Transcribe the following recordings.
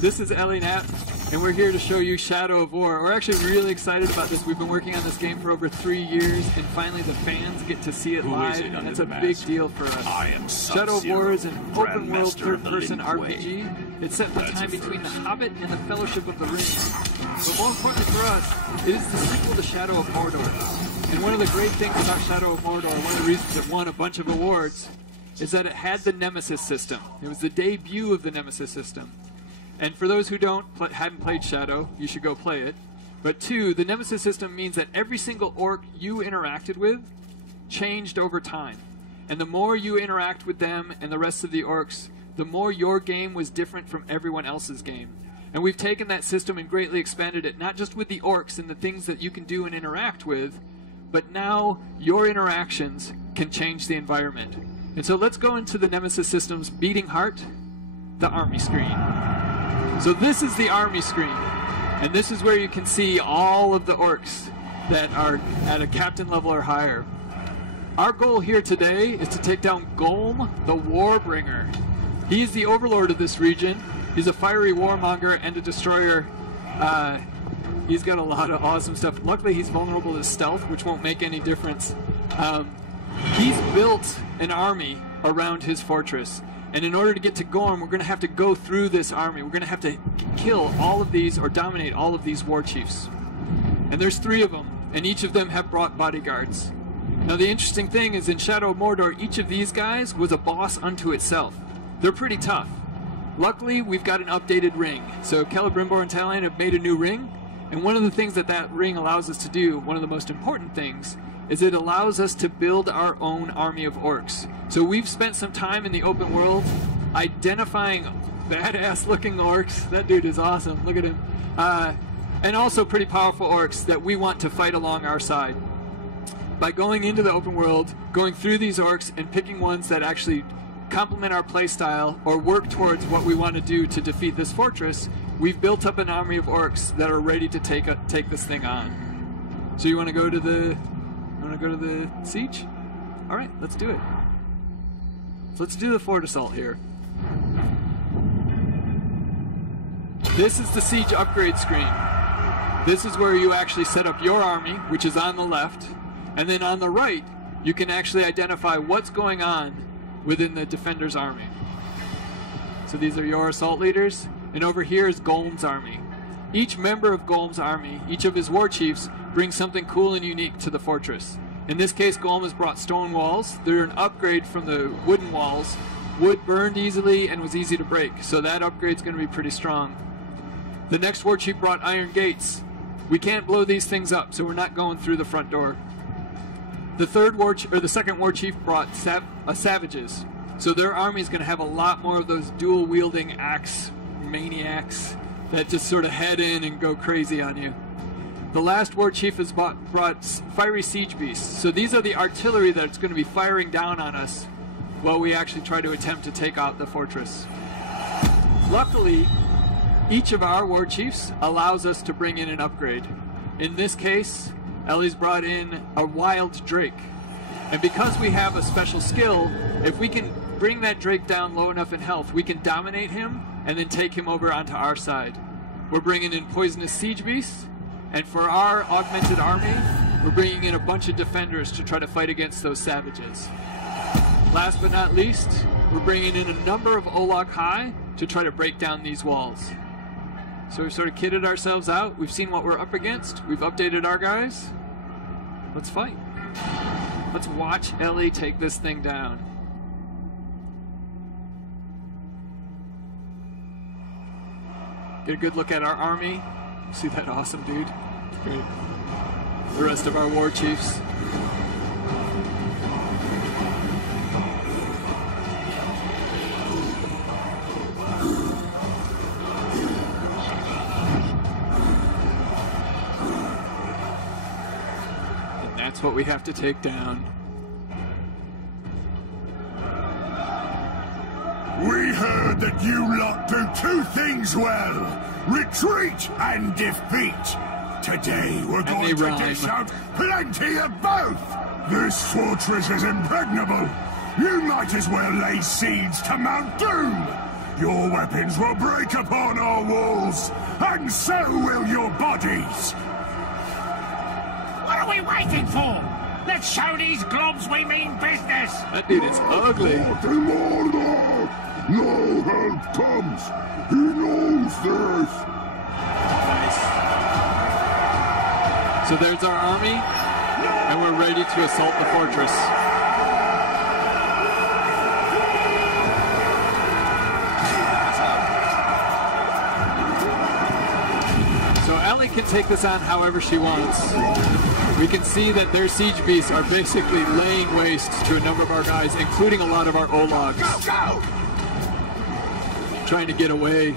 This is Ellie Knapp, and we're here to show you Shadow of War. We're actually really excited about this. We've been working on this game for over 3 years, and finally the fans get to see it live, and that's a big deal for us. Shadow of War is an open-world third-person RPG. It's set for time between The Hobbit and The Fellowship of the Ring. But more importantly for us, it is the sequel to Shadow of Mordor. And one of the great things about Shadow of Mordor, one of the reasons it won a bunch of awards, is that it had the Nemesis system. It was the debut of the Nemesis system. And for those who hadn't played Shadow, you should go play it. But 2, the Nemesis system means that every single orc you interacted with changed over time. And the more you interact with them and the rest of the orcs, the more your game was different from everyone else's game. And we've taken that system and greatly expanded it, not just with the orcs and the things that you can do and interact with, but now your interactions can change the environment. And so let's go into the Nemesis system's beating heart, the army screen. So this is the army screen, and this is where you can see all of the orcs that are at a captain level or higher. Our goal here today is to take down Golm, the Warbringer. He's the overlord of this region. He's a fiery warmonger and a destroyer. He's got a lot of awesome stuff. Luckily, he's vulnerable to stealth, which won't make any difference. He's built an army around his fortress. And in order to get to Gorm, we're going to have to go through this army. We're going to have to kill all of these or dominate all of these war chiefs. And there's 3 of them, and each of them have brought bodyguards. Now the interesting thing is in Shadow of Mordor, each of these guys was a boss unto itself. They're pretty tough. Luckily, we've got an updated ring. So Celebrimbor and Talion have made a new ring, and one of the things that that ring allows us to do, one of the most important things, is it allows us to build our own army of orcs. So we've spent some time in the open world identifying badass looking orcs. That dude is awesome, look at him. And also pretty powerful orcs that we want to fight along our side. By going into the open world, going through these orcs and picking ones that actually complement our playstyle or work towards what we want to do to defeat this fortress, we've built up an army of orcs that are ready to take this thing on. So you want to go to the siege? All right, let's do it. So let's do the fort assault here. This is the siege upgrade screen. This is where you actually set up your army, which is on the left, and then on the right, you can actually identify what's going on within the defender's army. So these are your assault leaders, and over here is Golm's army. Each member of Golm's army, each of his war chiefs, brings something cool and unique to the fortress. In this case, Golm has brought stone walls. They're an upgrade from the wooden walls. Wood burned easily and was easy to break, so that upgrade's going to be pretty strong. The next war chief brought iron gates. We can't blow these things up, so we're not going through the front door. The second war chief brought savages, so their army is going to have a lot more of those dual-wielding axe maniacs that just sort of head in and go crazy on you. The last war chief has brought fiery siege beasts. So these are the artillery that's going to be firing down on us while we actually try to attempt to take out the fortress. Luckily, each of our war chiefs allows us to bring in an upgrade. In this case, Ellie's brought in a wild drake. And because we have a special skill, if we can bring that drake down low enough in health, we can dominate him and then take him over onto our side. We're bringing in poisonous siege beasts. And for our augmented army, we're bringing in a bunch of defenders to try to fight against those savages. Last but not least, we're bringing in a number of Olog High to try to break down these walls. So we've sort of kitted ourselves out. We've seen what we're up against. We've updated our guys. Let's fight. Let's watch Ellie take this thing down. Get a good look at our army. See that awesome dude? Great. The rest of our war chiefs. And that's what we have to take down. We heard that you lot do 2 things well. Retreat and defeat. Today we're going to dish out plenty of both. This fortress is impregnable. You might as well lay siege to Mount Doom. Your weapons will break upon our walls, and so will your bodies! What are we waiting for? Let's show these globs we mean business! That dude is ugly. No help comes! He knows this! Nice. So there's our army, and we're ready to assault the fortress. So Ellie can take this on however she wants. We can see that their siege beasts are basically laying waste to a number of our guys, including a lot of our Ologs. Go, go! Trying to get away.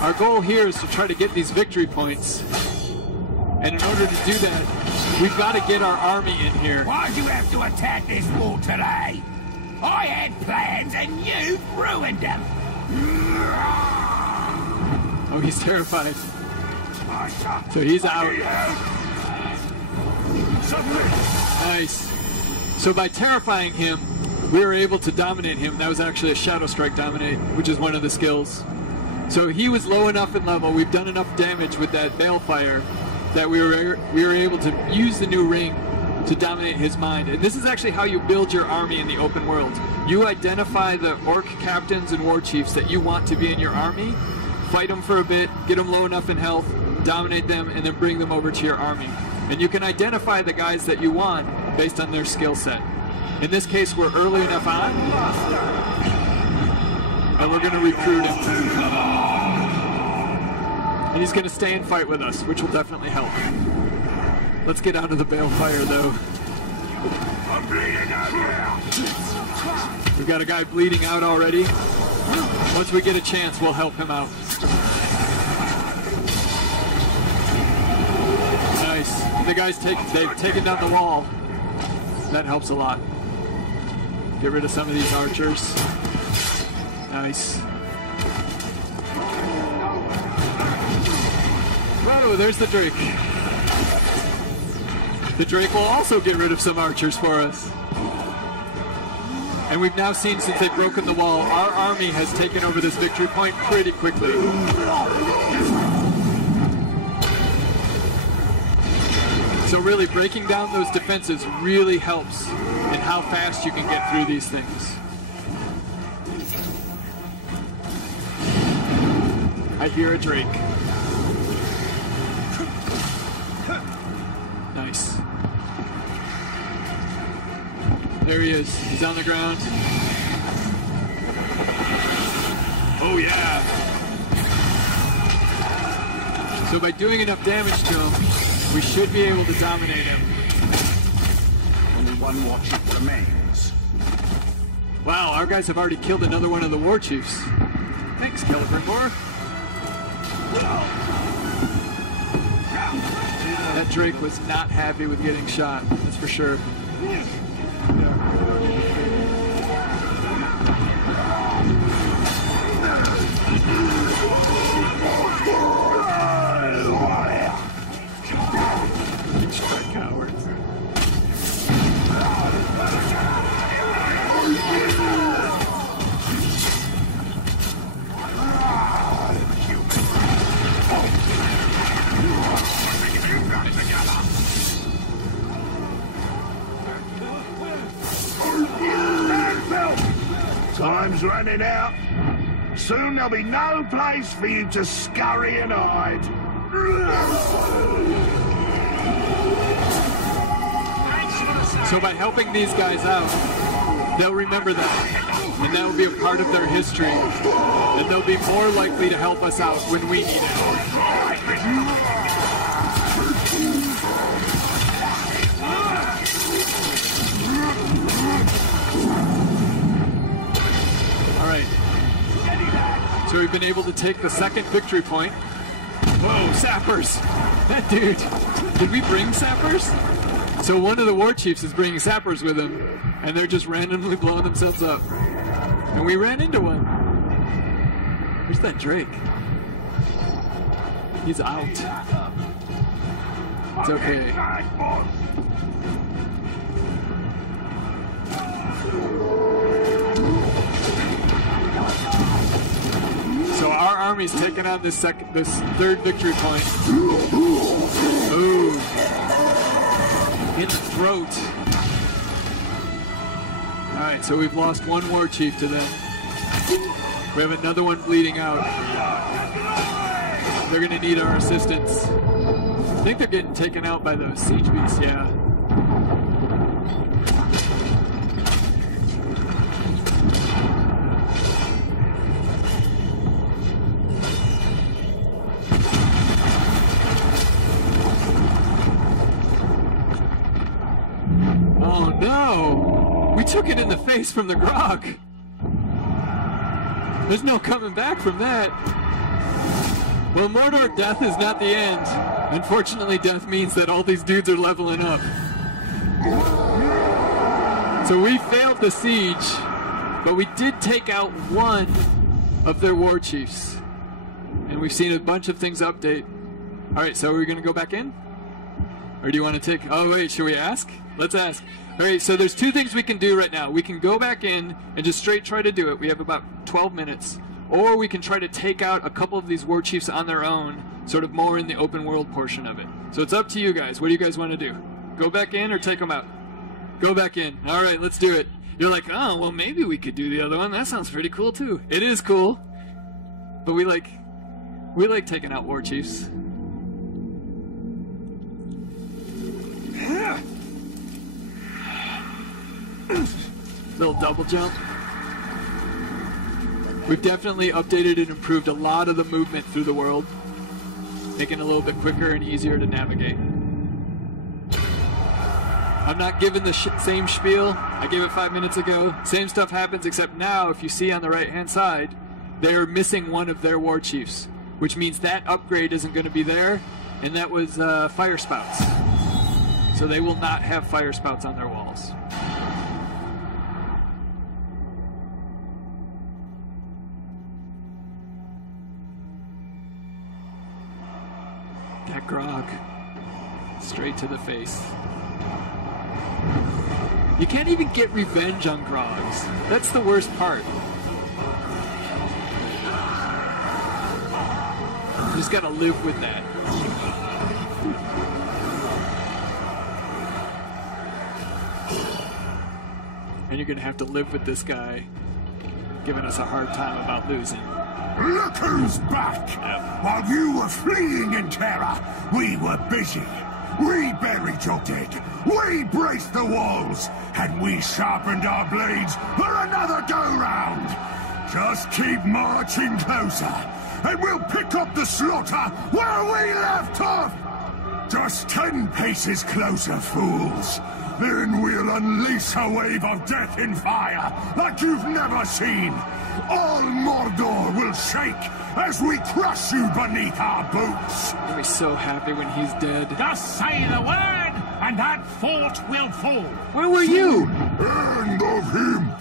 Our goal here is to try to get these victory points. And in order to do that, we've got to get our army in here. Why'd you have to attack this wall today? I had plans and you ruined them. Oh, he's terrified. So he's out. Nice. So by terrifying him, we were able to dominate him. That was actually a Shadow Strike Dominate, which is one of the skills. So he was low enough in level, we've done enough damage with that Balefire that we were able to use the new ring to dominate his mind. And this is actually how you build your army in the open world. You identify the orc captains and war chiefs that you want to be in your army, fight them for a bit, get them low enough in health, dominate them, and then bring them over to your army. And you can identify the guys that you want based on their skill set. In this case, we're early enough on, and we're going to recruit him. And he's going to stay and fight with us, which will definitely help. Let's get out of the Balefire, though. I'm bleeding out here! We've got a guy bleeding out already. Once we get a chance, we'll help him out. Nice. The guys they've taken down the wall. That helps a lot. Get rid of some of these archers. Nice. Whoa, there's the Drake. The Drake will also get rid of some archers for us. And we've now seen, since they've broken the wall, our army has taken over this victory point pretty quickly. So really, breaking down those defenses really helps in how fast you can get through these things. I hear a Drake. Nice. There he is. He's on the ground. Oh yeah. So by doing enough damage to him, we should be able to dominate him. Only one war chief remains. Wow, our guys have already killed another one of the war chiefs. Thanks, Celebrimbor. That Drake was not happy with getting shot, that's for sure. Strike cowards. Time's running out. Soon there'll be no place for you to scurry and hide. So by helping these guys out, they'll remember that, and that will be a part of their history, and they'll be more likely to help us out when we need it. Alright, so we've been able to take the second victory point. Whoa, sappers! That dude, did we bring sappers? So one of the war chiefs is bringing sappers with him, and they're just randomly blowing themselves up. And we ran into one. Where's that Drake? He's out. It's okay. So our army's taking on this third victory point. Ooh. In the throat. Alright, so we've lost one war chief to them. We have another one bleeding out. They're gonna need our assistance. I think they're getting taken out by those siege beasts, yeah. Oh no! We took it in the face from the Grog! There's no coming back from that. Well, Mordor, death is not the end. Unfortunately, death means that all these dudes are leveling up. So we failed the siege, but we did take out one of their war chiefs. And we've seen a bunch of things update. Alright, so are we going to go back in? Or do you want to take... Oh, wait, should we ask? Let's ask. Alright, so there's two things we can do right now. We can go back in and just straight try to do it. We have about 12 minutes. Or we can try to take out a couple of these war chiefs on their own, sort of more in the open world portion of it. So it's up to you guys. What do you guys want to do? Go back in or take them out? Go back in. Alright, let's do it. You're like, oh, well, maybe we could do the other one. That sounds pretty cool, too. It is cool. But we like taking out war chiefs. Little double jump. We've definitely updated and improved a lot of the movement through the world, making it a little bit quicker and easier to navigate. I'm not giving the same spiel. I gave it 5 minutes ago. Same stuff happens, except now, if you see on the right-hand side, they're missing one of their war chiefs, which means that upgrade isn't going to be there, and that was fire spouts. So they will not have fire spouts on their walls. That Grog. Straight to the face. You can't even get revenge on Grogs. That's the worst part. You just gotta live with that. And you're gonna have to live with this guy giving us a hard time about losing. Look who's back! Yep. While you were fleeing in terror, we were busy. We buried your dead, we braced the walls, and we sharpened our blades for another go-round. Just keep marching closer, and we'll pick up the slaughter where we left off! Just 10 paces closer, fools. Then we'll unleash a wave of death and fire like you've never seen. All Mordor will shake as we crush you beneath our boots. I'll be so happy when he's dead. Just say the word, and that fort will fall. Where were you? End of him.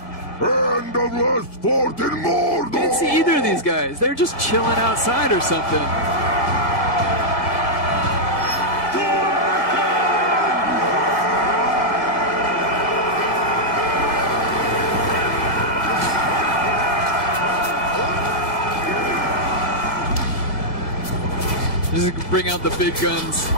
End of last fort in Mordor. I didn't see either of these guys. They were just chilling outside or something. Just bring out the big guns.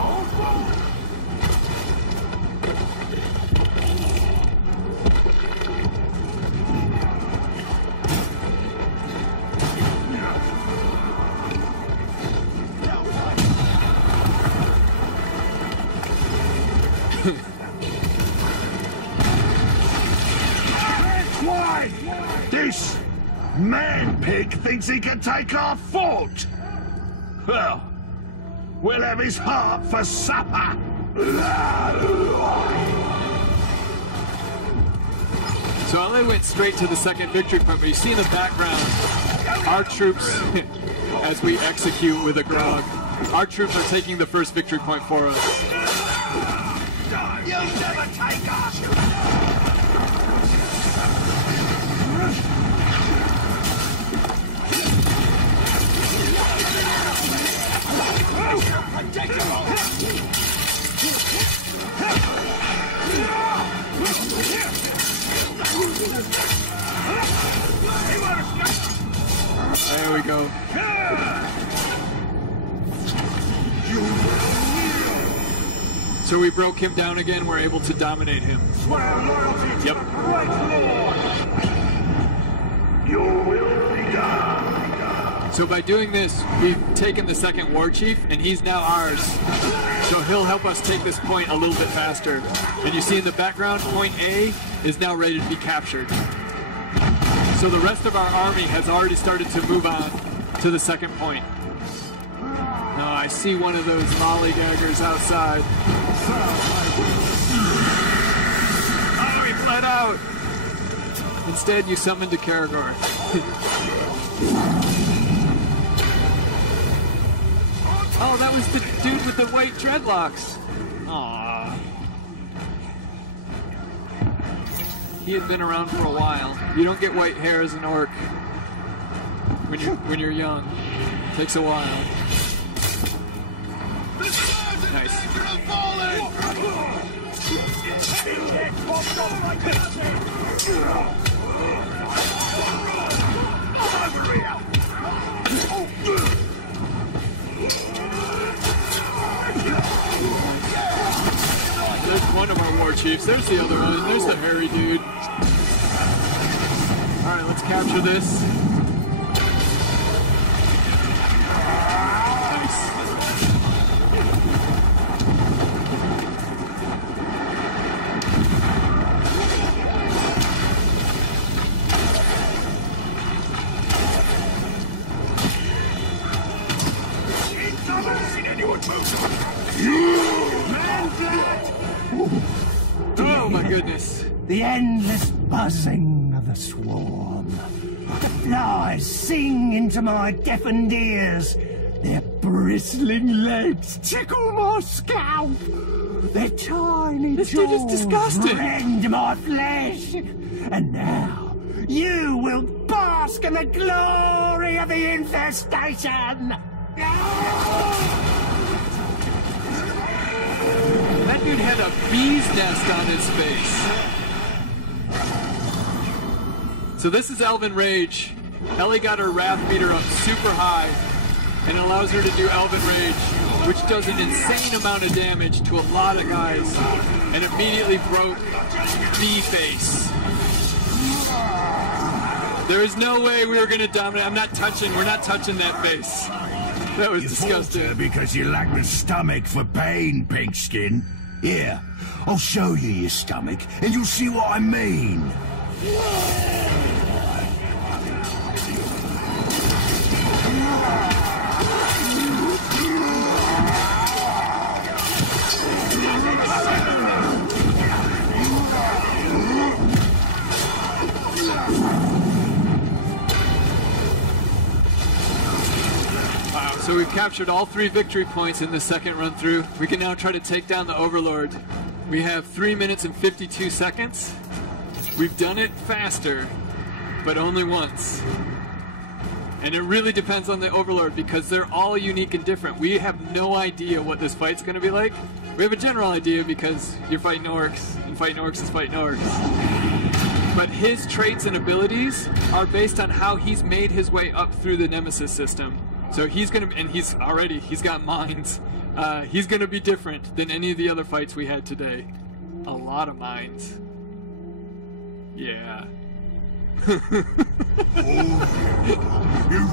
Why? This man-pig thinks he can take our fort! Well, we'll have his heart for supper! So I only went straight to the second victory point, but you see in the background, our troops, as we execute with a Grog, our troops are taking the first victory point for us. You'll never take us! we go. So we broke him down again. We're able to dominate him. Yep. So by doing this, we've taken the second war chief, and he's now ours. So he'll help us take this point a little bit faster. And you see in the background, point A is now ready to be captured. So the rest of our army has already started to move on to the second point. No, I see one of those mollygaggers outside. Oh, he fled out. Instead, you summoned a Karagor. Oh, that was the dude with the white dreadlocks. Aww. He had been around for a while. You don't get white hair as an orc when you're young. It takes a while. Nice. There's one of our war chiefs. There's the other one. There's the hairy dude. Alright, let's capture this. Nice. Oh my goodness. The endless buzzing of the swarm. The flies sing into my deafened ears. Their bristling legs tickle my scalp. Their tiny jaws rend my flesh. And now, you will bask in the glory of the infestation. That dude had a bee's nest on his face. So this is Elven Rage. Ellie got her Wrath Meter up super high and allows her to do Elven Rage, which does an insane amount of damage to a lot of guys, and immediately broke Bee Face. There is no way we were going to dominate. We're not touching that face. That was disgusting. Because you lack the stomach for pain, Pinkskin. Here, I'll show you your stomach, and you'll see what I mean. So we've captured all 3 victory points in the second run through. We can now try to take down the Overlord. We have 3 minutes and 52 seconds. We've done it faster, but only once. And it really depends on the Overlord because they're all unique and different. We have no idea what this fight's going to be like. We have a general idea because you're fighting orcs, and fighting orcs is fighting orcs. But his traits and abilities are based on how he's made his way up through the Nemesis system. So he's gonna, and he's got mines. He's gonna be different than any of the other fights we had today. A lot of mines. Yeah. You've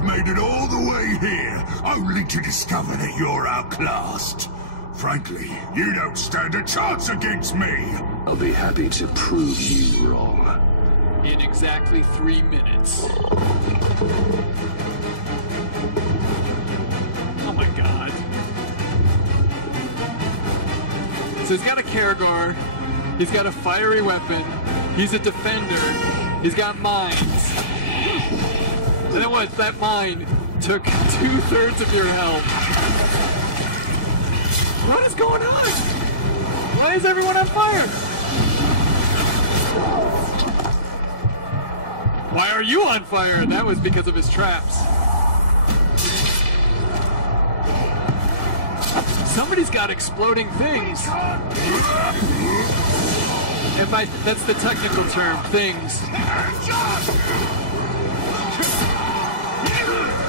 made it all the way here, only to discover that you're outclassed. Frankly, you don't stand a chance against me. I'll be happy to prove you wrong. In exactly 3 minutes. Oh my god. So he's got a Karagor, he's got a fiery weapon, he's a defender, he's got mines. And then what? That mine took 2/3 of your health. What is going on? Why is everyone on fire? Why are you on fire? That was because of his traps. Somebody's got exploding things. That's the technical term, things.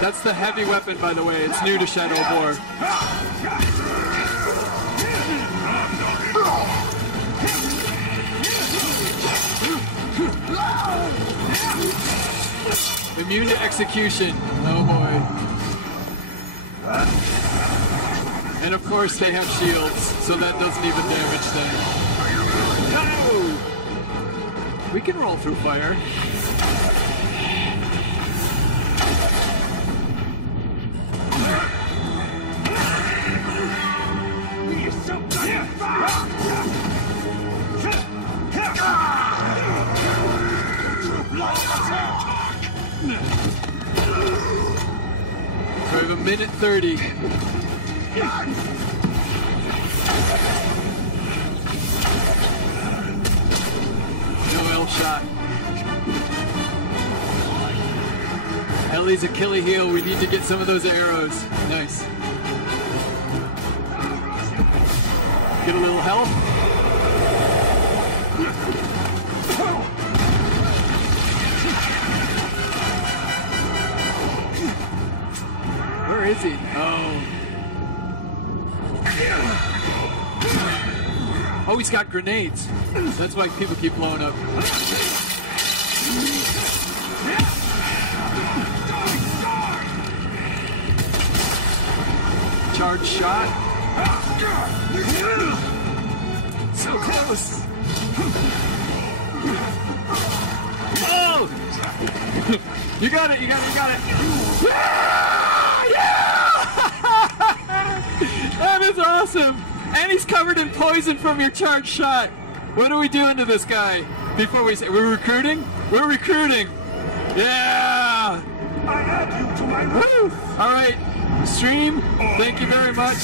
That's the heavy weapon, by the way. It's new to Shadow of War. Immune to execution. Oh boy. And of course they have shields, so that doesn't even damage them. No! We can roll through fire. So we have a minute 30. No L shot. Ellie's Achilles heel. We need to get some of those arrows. Nice. Get a little health. Where is he? Oh, he's got grenades. That's why people keep blowing up. Charge shot. So close. Oh! You got it, you got it, you got it. Yeah! That is awesome. And he's covered in poison from your charge shot. What are we doing to this guy? Before we say, we're recruiting? We're recruiting. Yeah! I add you to my Woo! All right, stream, thank you very much.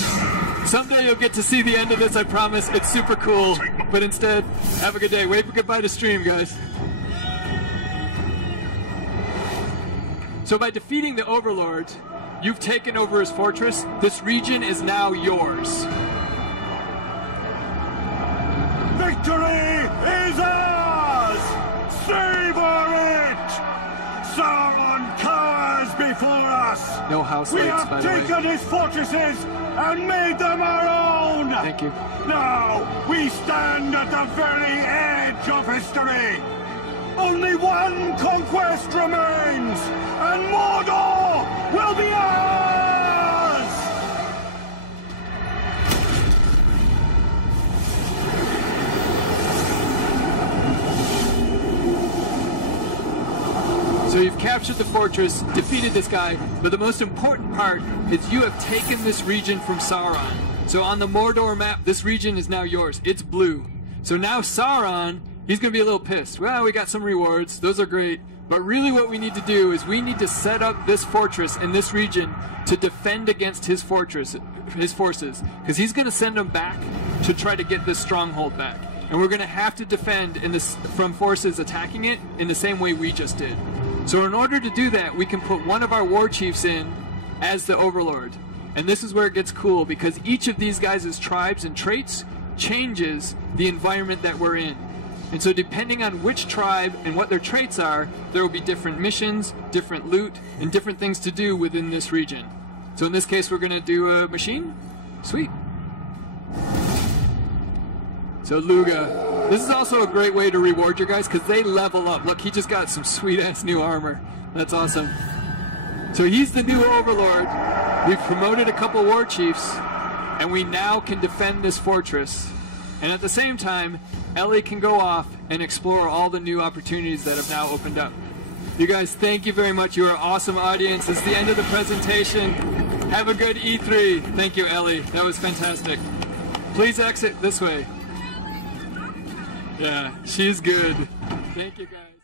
Someday you'll get to see the end of this, I promise. It's super cool. But instead, have a good day. Wave goodbye to stream, guys. So by defeating the Overlord, you've taken over his fortress. This region is now yours. Victory is ours! Savor it! Sauron cowers before us! No house We lights, have by the way. taken his fortresses and made them our own! Thank you. Now, we stand at the very edge of history! Only one conquest remains, and Mordor will be ours! So you've captured the fortress, defeated this guy, but the most important part is you have taken this region from Sauron. So on the Mordor map, this region is now yours. It's blue. So now Sauron, he's going to be a little pissed. Well, we got some rewards. Those are great. But really what we need to do is we need to set up this fortress in this region to defend against his forces. Because he's going to send them back to try to get this stronghold back. And we're going to have to defend from forces attacking it in the same way we just did. So in order to do that, we can put one of our war chiefs in as the Overlord. And this is where it gets cool, because each of these guys' tribes and traits changes the environment that we're in. And so depending on which tribe and what their traits are, there will be different missions, different loot, and different things to do within this region. So in this case, we're going to do a machine. Sweet. So Luga. This is also a great way to reward your guys because they level up. Look, he just got some sweet-ass new armor. That's awesome. So he's the new Overlord. We've promoted a couple war chiefs, and we now can defend this fortress. And at the same time, Ellie can go off and explore all the new opportunities that have now opened up. You guys, thank you very much. You are an awesome audience. It's the end of the presentation. Have a good E3. Thank you, Ellie. That was fantastic. Please exit this way. Yeah, she's good. Thank you, guys.